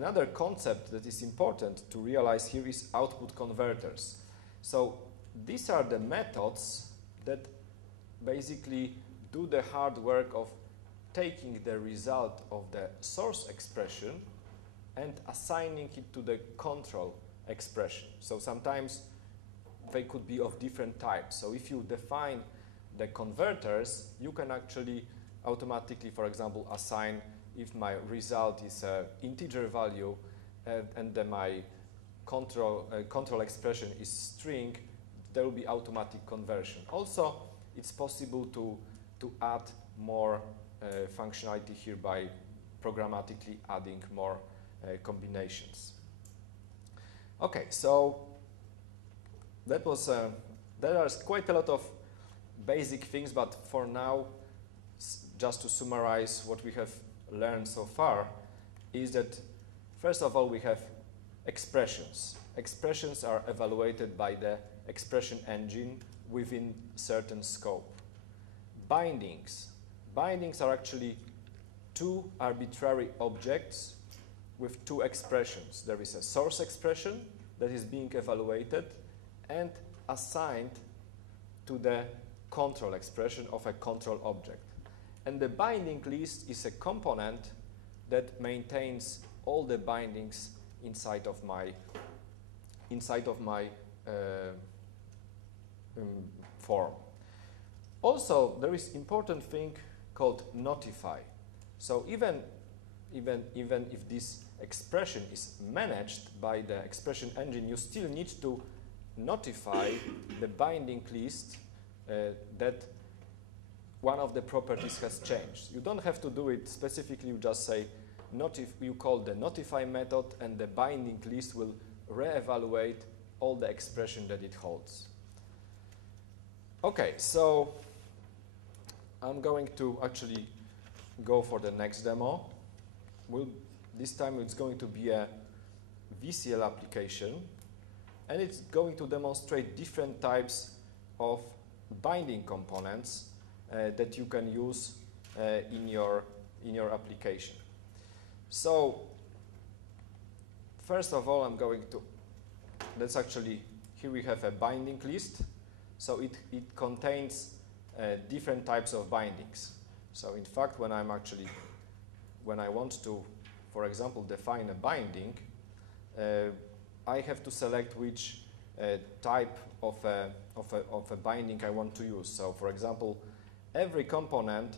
another concept that is important to realize here is output converters. So these are the methods that basically do the hard work of taking the result of the source expression and assigning it to the control expression. So sometimes they could be of different types. So if you define the converters, you can actually automatically, for example, assign if my result is an integer value and then my control expression is string, there will be automatic conversion. Also, it's possible to add more functionality here by programmatically adding more combinations. Okay, so that was there are quite a lot of basic things, but for now, just to summarize what we have learned so far, is that first of all we have expressions. Expressions are evaluated by the expression engine within certain scope. Bindings. Bindings are actually two arbitrary objects with two expressions. There is a source expression that is being evaluated and assigned to the control expression of a control object. And the binding list is a component that maintains all the bindings inside of my form. Also, there is important thing called notify. So even if this expression is managed by the expression engine, you still need to notify the binding list that one of the properties has changed. You don't have to do it specifically, you just say you call the notify method and the binding list will re-evaluate all the expression that it holds. Okay, so I'm going to actually go for the next demo. This time it's going to be a VCL application, and it's going to demonstrate different types of binding components that you can use in your application. So first of all, I'm going to, that's actually, here we have a binding list. So it contains different types of bindings. So in fact, when I want to, for example, define a binding, I have to select which type of a binding I want to use. So for example, every component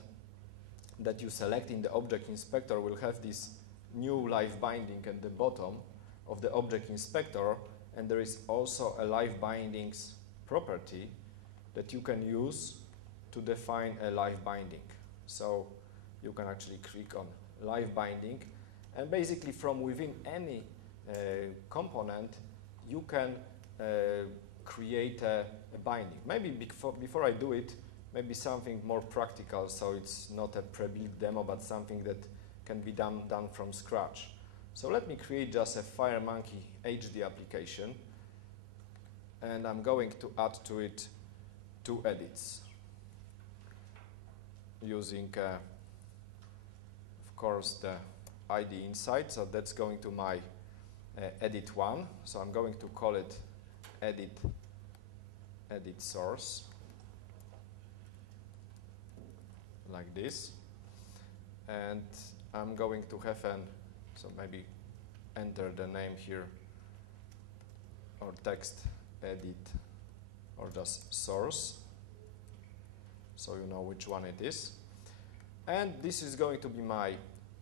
that you select in the object inspector will have this new live binding at the bottom of the object inspector, and there is also a live bindings property that you can use to define a live binding. So you can actually click on live binding, and basically from within any component you can create a binding. Maybe before I do it, maybe something more practical, so it's not a pre-built demo but something that can be done from scratch. So let me create just a FireMonkey HD application, and I'm going to add to it 2 edits using of course the ID inside. So that's going to my edit 1. So I'm going to call it edit source, like this, and I'm going to have so maybe enter the name here or text edit or just source, so you know which one it is. And this is going to be my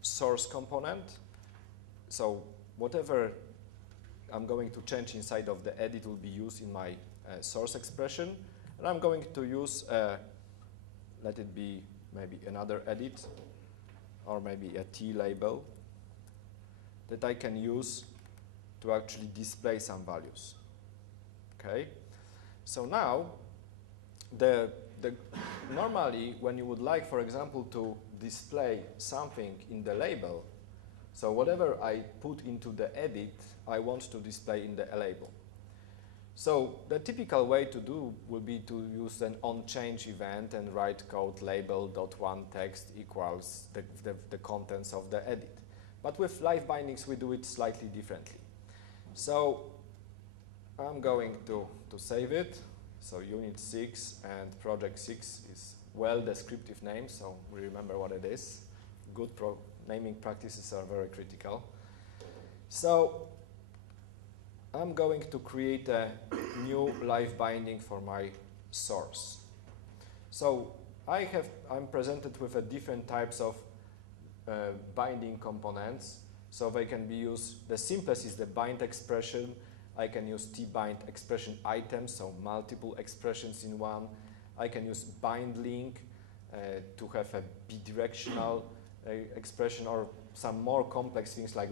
source component. So whatever I'm going to change inside of the edit will be used in my source expression. And I'm going to use, let it be maybe another edit or maybe a T label that I can use to actually display some values. Okay, so now normally when you would like, for example, to display something in the label, so whatever I put into the edit, I want to display in the label. So the typical way to do will be to use an onChange event and write code label.oneText equals the contents of the edit. But with LiveBindings, we do it slightly differently. So I'm going to save it. So Unit 6 and Project 6 is well descriptive name, so we remember what it is. Good naming practices are very critical. So I'm going to create a new LiveBinding for my source. So I'm presented with different types of binding components. So they can be used, the simplest is the bind expression. I can use tbind expression items, so multiple expressions in one. I can use bind link to have a bidirectional expression, or some more complex things like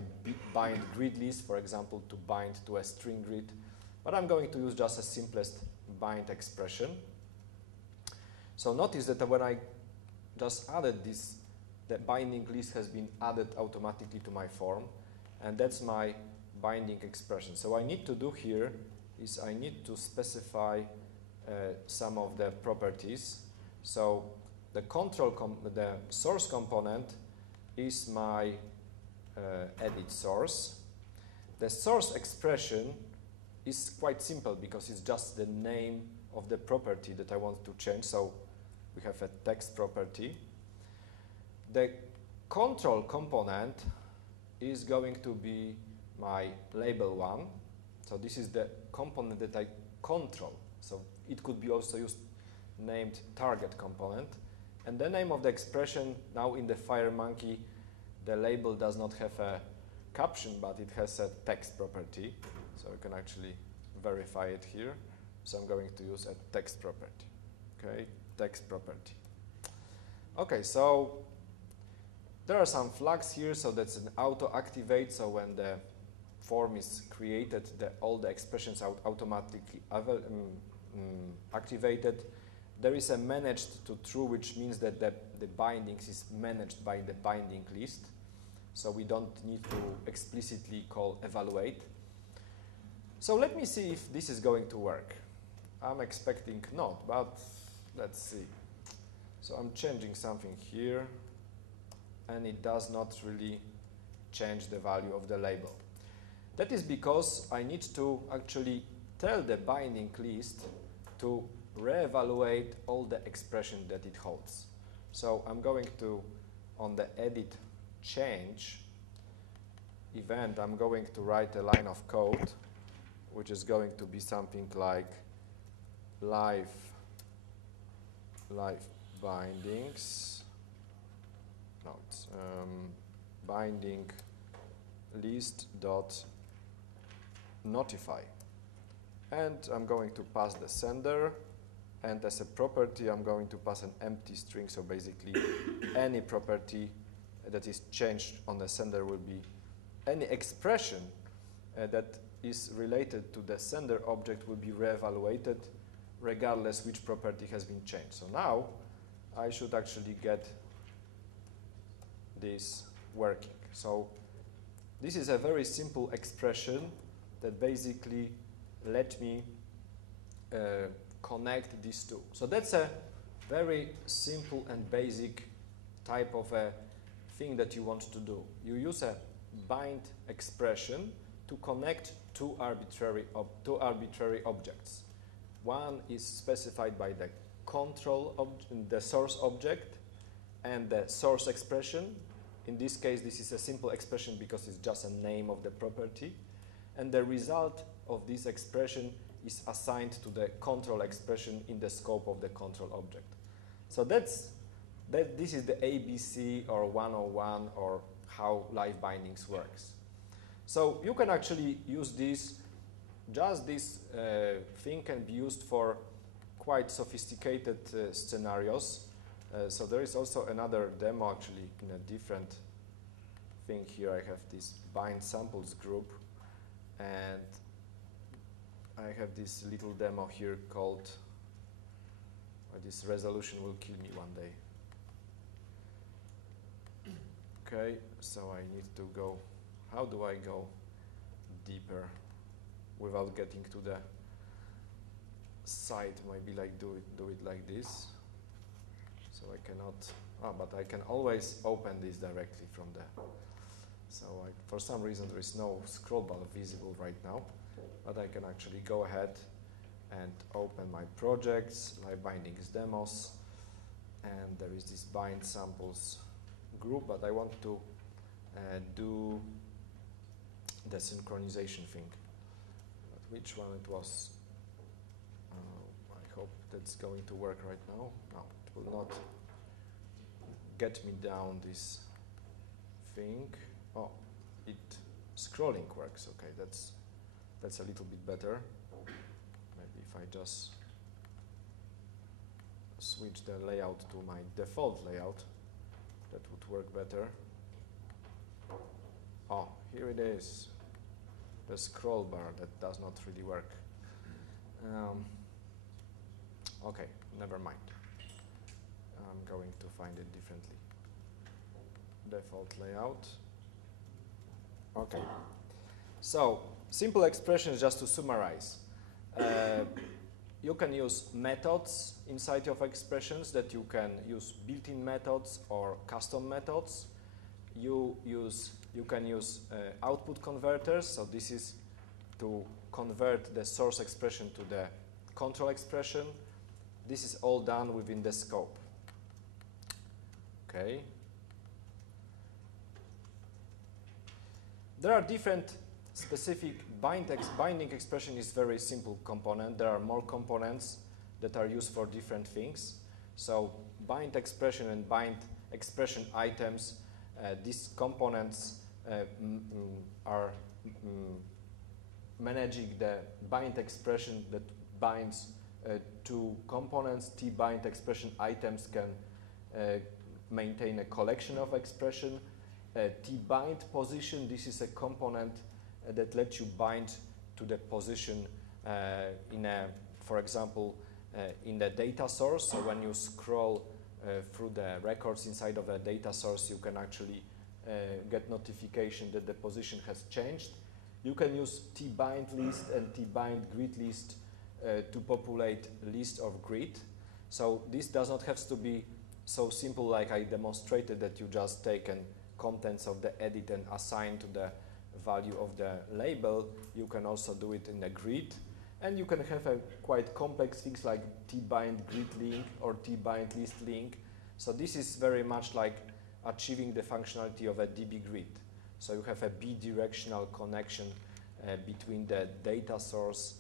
bind grid list, for example, to bind to a string grid. But I'm going to use just the simplest bind expression. So notice that when I just added this, the binding list has been added automatically to my form, and that's my binding expression. So what I need to do here is I need to specify some of the properties. So the the source component is my edit source. The source expression is quite simple because it's just the name of the property that I want to change. So we have a text property. The control component is going to be my label one. So this is the component that I control. So it could be also used named target component. And the name of the expression, now in the FireMonkey, the label does not have a caption, but it has a text property. So you can actually verify it here. So I'm going to use a text property. Okay, text property. Okay, so there are some flags here. So that's an auto activate. So when the form is created, all the expressions are automatically activated. There is a managed to true, which means that the bindings is managed by the binding list. So we don't need to explicitly call evaluate. So let me see if this is going to work. I'm expecting not, but let's see. So I'm changing something here, and it does not really change the value of the label. That is because I need to actually tell the binding list to reevaluate all the expression that it holds. So I'm going to, on the edit change event, I'm going to write a line of code, which is going to be something like LiveBindings, binding list dot notify, and I'm going to pass the sender, and as a property I'm going to pass an empty string. So basically any property that is changed on the sender will be any expression that is related to the sender object will be reevaluated regardless which property has been changed. So now I should actually get this working. So this is a very simple expression that basically let me connect these two. So that's a very simple and basic type of a thing that you want to do. You use a bind expression to connect two arbitrary objects. One is specified by the the source object and the source expression. In this case, this is a simple expression because it's just a name of the property. And the result of this expression is assigned to the control expression in the scope of the control object. So this is the ABC or 101 or how LiveBindings works. So you can actually use this, just this thing can be used for quite sophisticated scenarios. So there is also another demo actually in a different thing here. I have this bind samples group, and I have this little demo here called this resolution will kill me one day. Okay, so I need to go, how do I go deeper without getting to the site? Maybe like do it like this. So I cannot, but I can always open this directly from the So for some reason there is no scroll bar visible right now, but I can actually go ahead and open my projects, LiveBindings demos, and there is this bind samples group, but I want to do the synchronization thing. But which one it was? I hope that's going to work right now. No, it will not get me down this thing. Oh, scrolling works. Okay, that's a little bit better. Maybe if I just switch the layout to my default layout, that would work better. Oh, here it is. The scroll bar that does not really work. Okay, never mind. I'm going to find it differently. Default layout. Okay. So, simple expressions just to summarize. You can use methods inside of expressions that you can use built-in methods or custom methods. You can use output converters. So this is to convert the source expression to the control expression. This is all done within the scope. Okay. There are different specific binding expression is very simple component. There are more components that are used for different things. So bind expression and bind expression items, these components are managing the bind expression that binds two components. T-bind expression items can maintain a collection of expression. T-bind position, this is a component that lets you bind to the position for example, in the data source. So when you scroll through the records inside of a data source, you can actually get notification that the position has changed. You can use T-bind list and T-bind grid list to populate list of grid. So this does not have to be so simple like I demonstrated, that you just take and contents of the edit and assign to the value of the label. You can also do it in a grid, and you can have a quite complex things like T-bind grid link or T-bind list link. So this is very much like achieving the functionality of a DB grid. So you have a bidirectional connection between the data source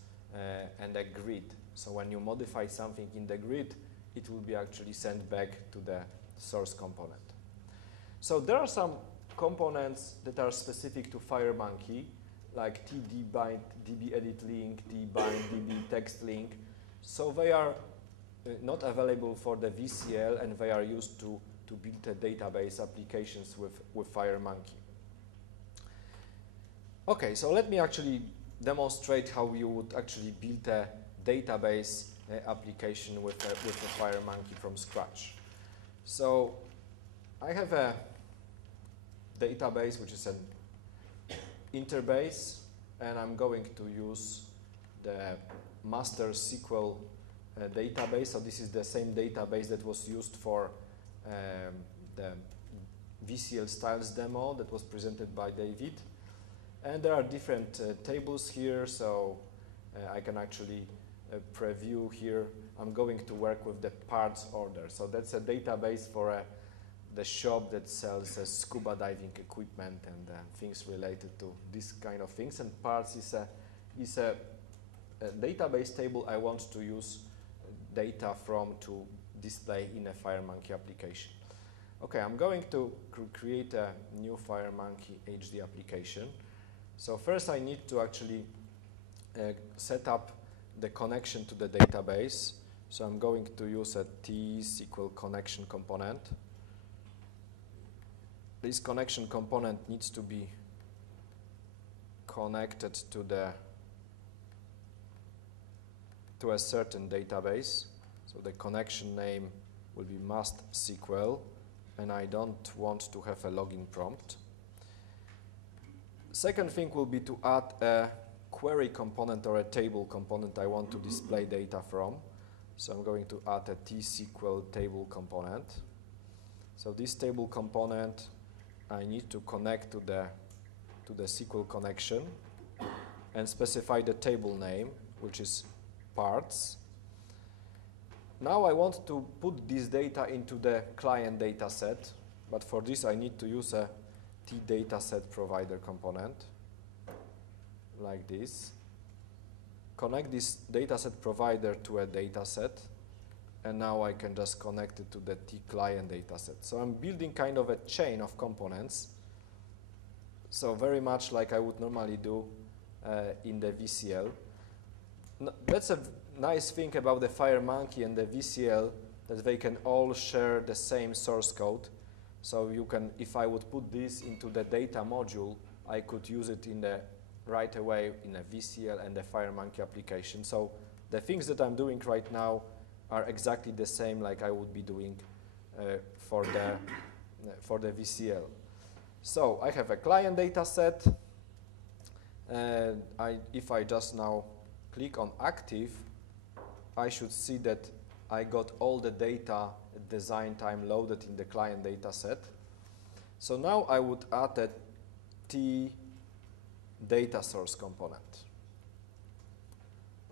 and a grid. So when you modify something in the grid, it will be actually sent back to the source component. So there are some components that are specific to FireMonkey, like tdbind dbEditLink, tbind dbTextLink. So they are not available for the VCL, and they are used to build a database applications with FireMonkey. Okay, so let me actually demonstrate how you would actually build a database application with a FireMonkey from scratch. So I have a database which is an interbase, and I'm going to use the master SQL database. So this is the same database that was used for the VCL styles demo that was presented by David. And there are different tables here, so I can actually preview here. I'm going to work with the parts order. So that's a database for the shop that sells scuba diving equipment and things related to this kind of things. And parts is a database table I want to use data from to display in a FireMonkey application. Okay, I'm going to create a new FireMonkey HD application. So first I need to actually set up the connection to the database. So I'm going to use a T-SQL connection component. This connection component needs to be connected to a certain database. So the connection name will be must SQL, and I don't want to have a login prompt. Second thing will be to add a query component or a table component I want to display data from. So I'm going to add a T-SQL table component. So this table component I need to connect to the SQL connection and specify the table name, which is parts. Now I want to put this data into the client data set, but for this I need to use a tDataSetProvider component, like this. Connect this dataset provider to a dataset, and now I can just connect it to the tClient dataset. So I'm building kind of a chain of components, so very much like I would normally do in the VCL. That's a nice thing about the FireMonkey and the VCL, that they can all share the same source code. So you can, if I would put this into the data module, I could use it in the right away in a VCL and the FireMonkey application. So the things that I'm doing right now are exactly the same like I would be doing for the VCL. So I have a client data set, and if I just now click on active, I should see that I got all the data at design time loaded in the client data set. So now I would add a tData source component.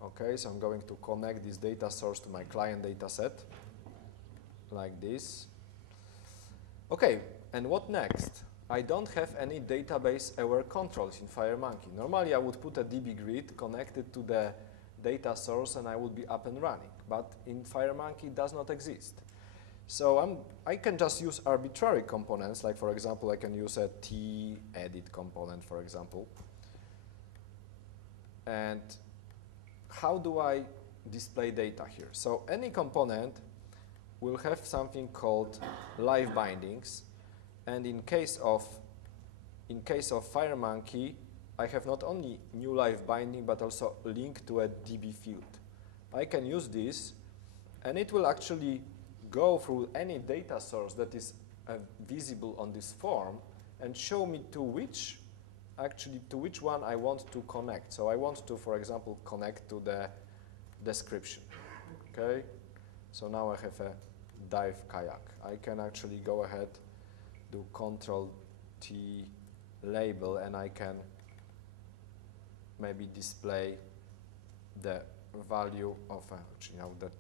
Okay, so I'm going to connect this data source to my client data set, like this. Okay, and what next? I don't have any database-aware controls in FireMonkey. Normally I would put a DB grid connected to the data source and I would be up and running, but in FireMonkey it does not exist. So I can just use arbitrary components, like for example I can use a tEdit component, for example. And how do I display data here? So any component will have something called LiveBindings, and in case of FireMonkey, I have not only new LiveBinding but also link to a DB field. I can use this, and it will actually go through any data source that is visible on this form and show me to which one I want to connect. So I want to, for example, connect to the description. Okay, so now I have a dive kayak. I can actually go ahead, do Control-T label, and I can maybe display the value of actually now that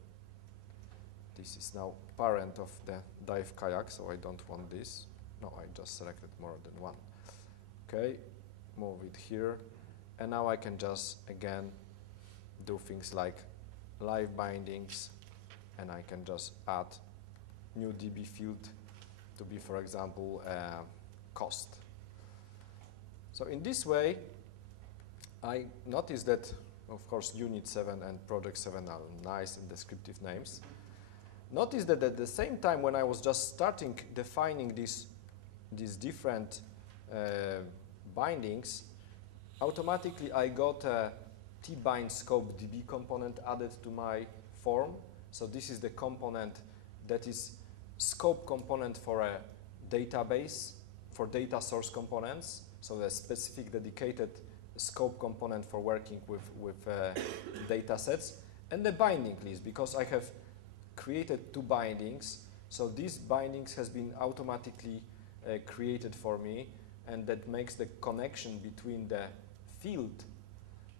this is now parent of the dive kayak, so I don't want this. No, I just selected more than one. Okay, move it here, and now I can just again do things like LiveBindings, and I can just add new DB field to be, for example, cost. So in this way, I noticed that, of course, Unit 7 and Project 7 are nice and descriptive names. Notice that at the same time, when I was just starting defining these different bindings, automatically I got a tBindScopeDB component added to my form. So this is the component that is scope component for a database, for data source components. So a specific dedicated scope component for working with data sets, and the binding list, because I have created two bindings. So these bindings has been automatically created for me, and that makes the connection between the field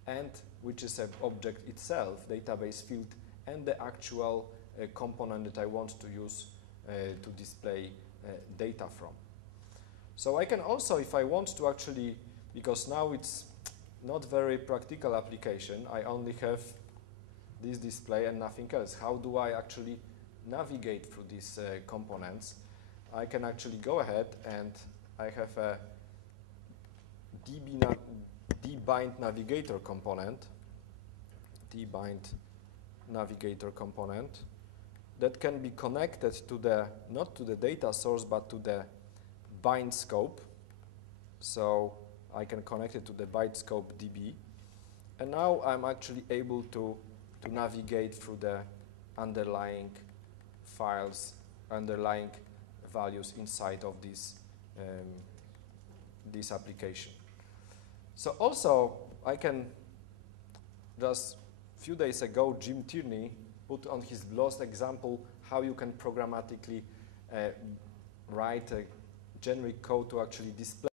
and, which is an object itself, database field, and the actual component that I want to use to display data from. So I can also, if I want to actually, because now it's not very practical application, I only have this display and nothing else. How do I actually navigate through these components? I can actually go ahead and I have a dBind navigator component, dBind navigator component that can be connected to the, not to the data source, but to the bind scope. So I can connect it to the bind scope DB. And now I'm actually able to navigate through the underlying files, underlying values inside of this application. So also I can, just a few days ago, Jim Tierney put on his blog example how you can programmatically write generic code to actually display